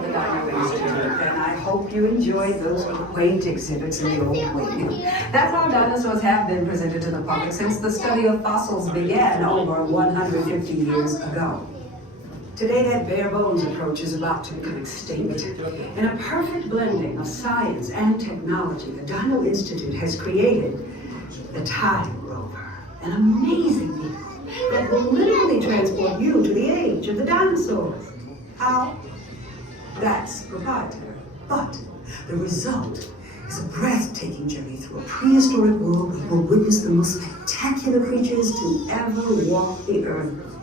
And I hope you enjoyed those quaint exhibits in the old wing. That's how dinosaurs have been presented to the public since the study of fossils began over 150 years ago. Today, that bare bones approach is about to become extinct. In a perfect blending of science and technology, the Dino Institute has created the Time Rover, an amazing vehicle that will literally transport you to the age of the dinosaurs. How? That's proprietary. But the result is a breathtaking journey through a prehistoric world that will witness the most spectacular creatures to ever walk the earth.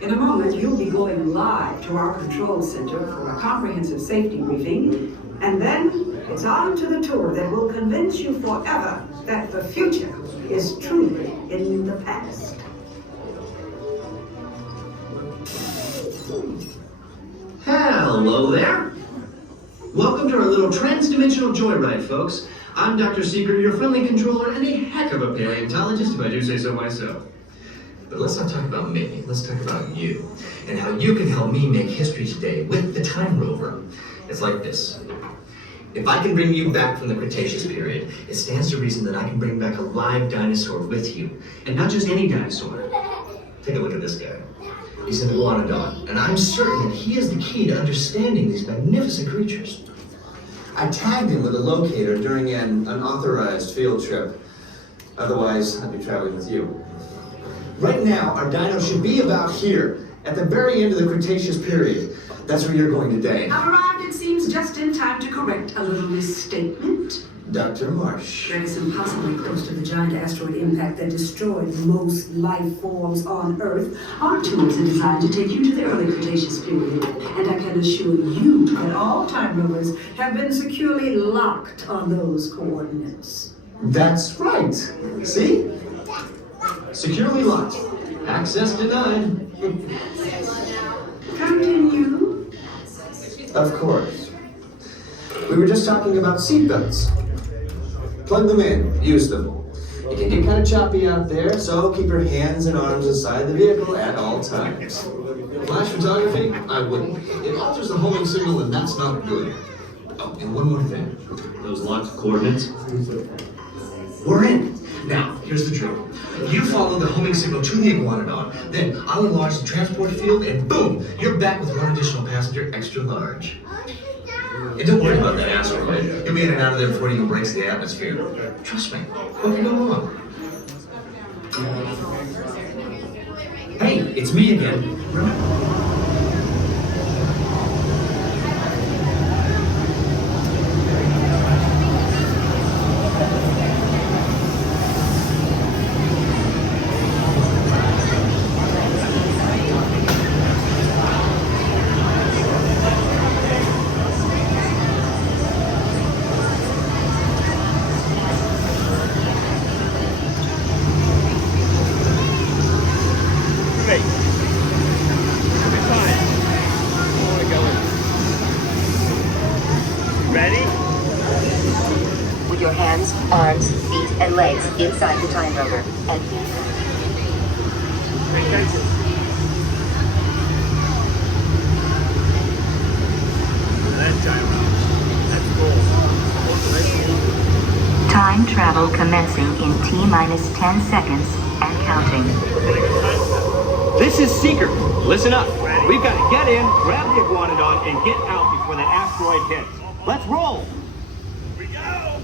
In a moment, you'll be going live to our control center for a comprehensive safety briefing, and then it's on to the tour that will convince you forever that the future is truly in the past. Hello there. Welcome to our little trans-dimensional joyride, folks. I'm Dr. Secret, your friendly controller, and a heck of a paleontologist, if I do say so myself. But let's not talk about me, let's talk about you, and how you can help me make history today with the Time Rover. It's like this. If I can bring you back from the Cretaceous period, it stands to reason that I can bring back a live dinosaur with you. And not just any dinosaur. Take a look at this guy. He's an Iguanodon, and I'm certain that he is the key to understanding these magnificent creatures. I tagged him with a locator during an unauthorized field trip. Otherwise, I'd be traveling with you. Right now, our dino should be about here, at the very end of the Cretaceous period. That's where you're going today. I've arrived, it seems, just in time to correct a little misstatement. Dr. Marsh. That is impossibly close to the giant asteroid impact that destroyed most life forms on Earth. Our tours are designed to take you to the early Cretaceous period, and I can assure you that all time rovers have been securely locked on those coordinates. That's right. See? Securely locked. Access denied. Continue. Of course. We were just talking about seatbelts. Plug them in, use them. It can get kind of choppy out there, so keep your hands and arms inside the vehicle at all times. Flash photography? I wouldn't. It alters the homing signal, and that's not good. Oh, and one more thing. Those locked coordinates? We're in. Now, here's the drill. You follow the homing signal to the Iguanodon, then I'll enlarge the transport field, and boom, you're back with one additional passenger, extra large. And don't worry about that asteroid. You'll be in and out of there before it even breaks the atmosphere. Trust me. What can go wrong? Hey, it's me again. With your hands, arms, feet, and legs inside the time rover, and time travel commencing in T-minus 10 seconds and counting. This is Seeker. Listen up. We've got to get in, grab the Iguanodon, and get out before that asteroid hits. Let's roll! We go!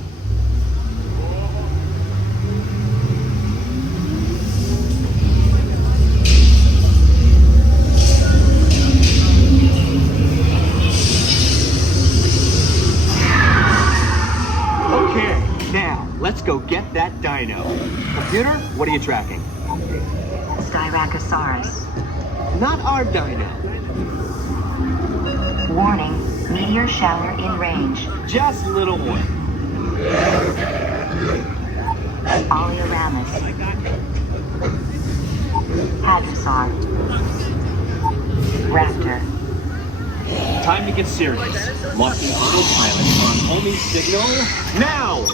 Okay, now, let's go get that dino. Computer, what are you tracking? Styracosaurus. Not our dino. Warning, meteor shower in range. Just little one. Oleoramus. Hadrosaur. Raptor. Time to get serious. Locking autopilot on homing signal now!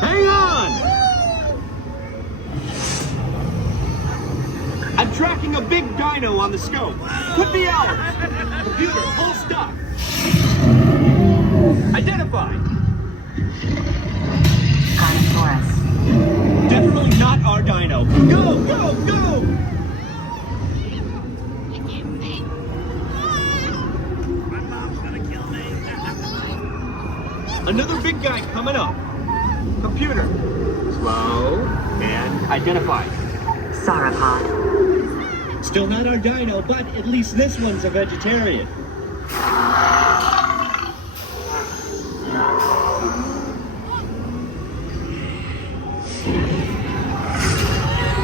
Hang on! I'm tracking a big dino on the scope. Could be ours. Computer, full stop. Identified. Dinosaurus. Definitely not our dino. Go, go, go! My mom's gonna kill me. Another big guy coming up. Computer. Slow and identified. Sauropod. Still not our dino, but at least this one's a vegetarian.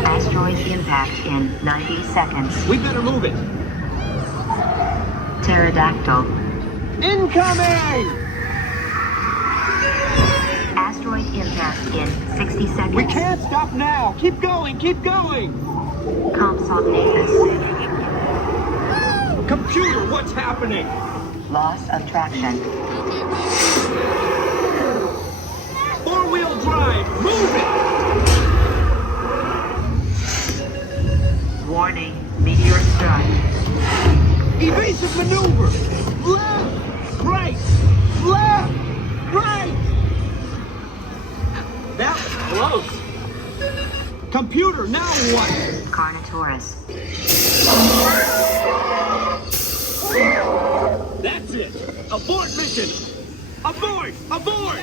Asteroid impact in 90 seconds. We better move it. Pterodactyl. Incoming! Asteroid impact in 60 seconds. We can't stop now. Keep going, keep going. Compsognathus. Computer, what's happening? Loss of traction. Four-wheel drive, move it! Warning, meteor strike. Evasive maneuver! Left! Right! Left! Right! That was close. Computer, now what? Carnotaurus. That's it! Abort mission! Abort! Abort!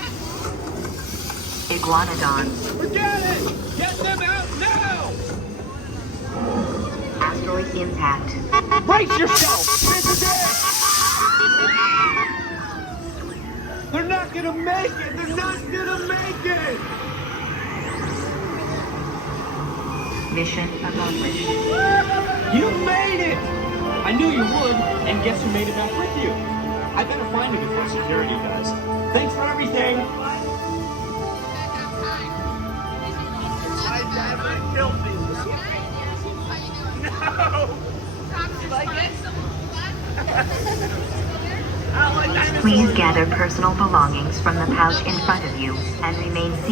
Iguanodon. Forget it! Get them out now! Asteroid impact. Brace yourself! This is it! They're not gonna make it! They're not gonna make it! Mission accomplished. You made it! I knew you would, and guess who made it back with you? I better find him before security does. Thanks for everything! My dad would have killed me. No! You like it? I like dinosaurs. Please gather personal belongings from the pouch in front of you and remain seated.